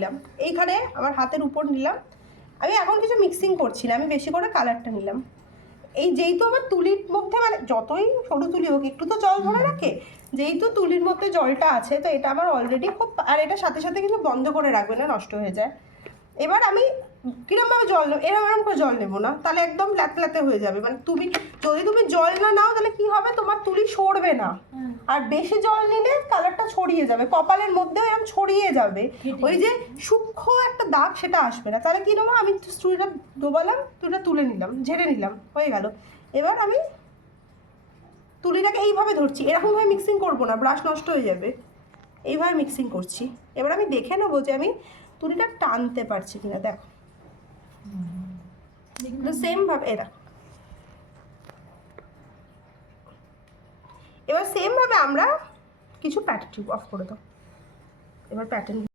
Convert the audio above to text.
নিলাম, এইখানে আমার হাতের উপর নিলাম। আমি এখন কিছু মিক্সিং করছি না, আমি বেশি করে কালারটা নিলাম। এই যেহেতু আমার তুলির মধ্যে মানে যতই সরু তুলি হোক একটু তো জল ধরে রাখে, যেহেতু তুলির মধ্যে জলটা আছে তো এটা আমার অলরেডি খুব, আর এটা সাথে সাথে কিন্তু বন্ধ করে রাখবে না, নষ্ট হয়ে যায়। এবার আমি কিরমভাবে জল নেব, এরম করে জল নেবো না, তাহলে একদম ল্যাতে হয়ে যাবে। মানে তুমি যদি তুমি জল না নাও তাহলে কি হবে, তোমার তুলি সরবে না। আর বেশি জল নিলে কালারটা ছড়িয়ে যাবে, কপালের মধ্যেও এরকম ছড়িয়ে যাবে, ওই যে সূক্ষ্ম একটা দাগ সেটা আসবে না। তাহলে কি নেবো, আমি তুলিটা ডোবালাম, তুলিটা তুলে নিলাম, ঝেড়ে নিলাম, হয়ে গেল। এবার আমি তুলিটাকে এইভাবে ধরছি, এরকমভাবে মিক্সিং করবো না, ব্রাশ নষ্ট হয়ে যাবে। এইভাবে মিক্সিং করছি। এবার আমি দেখে নেবো যে আমি তুলিটা টানতে পারছি কিনা। দেখো সেমভাবে এরা, এবার সেমভাবে আমরা কিছু প্যাটার্ন অফ করে দাও। এবার প্যাটার্ন